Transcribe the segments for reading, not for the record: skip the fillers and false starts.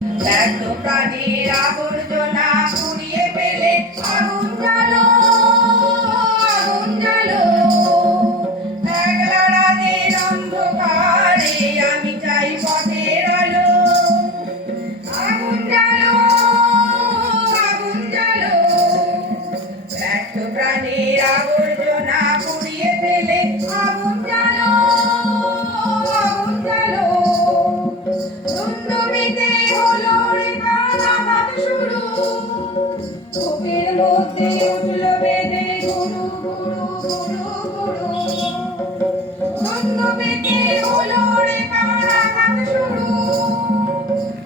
ব্যর্থ প্রাণীর আবর্জনা পুড়িয়ে ফেলে আগুন জ্বালো, আগুন জ্বালো। একলা রাতের অন্ধকারে আমি চাই পথের আলো। আগুন জ্বালো, আগুন জ্বালো। ব্যর্থ প্রাণীর আবর্জনা পুড়িয়ে ফেলে আগুন জ্বালো, আগুন জ্বালো। দুর্নমিতে হলো রে কারাঘাত শুরু, বুকের মধ্যে উঠল বেঁধে গুরু গুরু গুরু গুরু। দুর্নমিতে হলো রে কারাঘাত শুরু,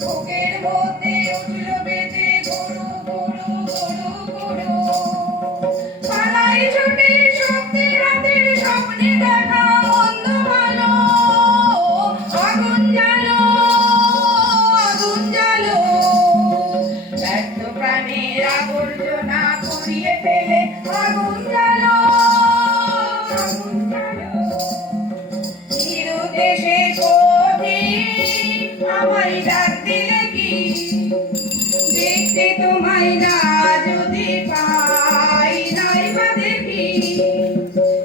বুকের মধ্যে উঠল বেঁধে গুরু গুরু গুরু গুরু। পালাই ছুটে শক্তি রাতের স্বপ্নে দেখা অন্ধ ভালো। আগুন জ্বালো, আগুন জ্বালো। ব্যর্থ প্রাণীর আবর্জনা পুড়িয়ে ফেলে আগুন জ্বালো, আগুন জ্বালো। নিরুদ্দেশে কঠিন আমায় ডাক দিলে কি, দেখতে তোমায় না যদি পাই নাই বা দেখি।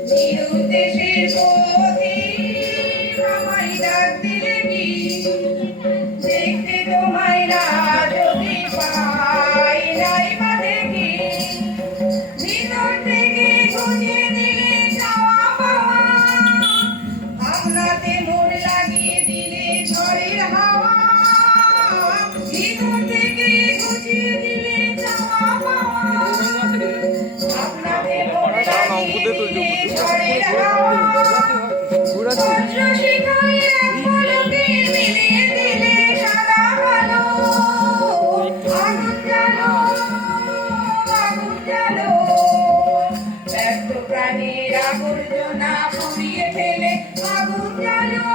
নিরুদ্দেশে কঠিন আমায় ডাক দিলে কি, দেখতে তোমায় না যদি পাই নাই বা দেখি। ভিতর থেকে খুঁজে দিলে চাওয়া পাওয়া, ভাবনাতে মোড় লাগিয়ে দিলে ঝড়ের হাওয়া। ভিতর থেকে খুঁজিয়ে দিলে চাওয়া পাওয়া, ভাবনাতে মোড় লাগিয়ে দিলে ঝড়ের হাওয়া। বজ্র শিখায় এক পলকে মিলিয়ে দিলে সাদা কালো। আগুন জ্বালো, আগুন জ্বালো। ব্যর্থ প্রাণীর আবর্জনা পুড়িয়ে ফেলে আগুন জ্বালো।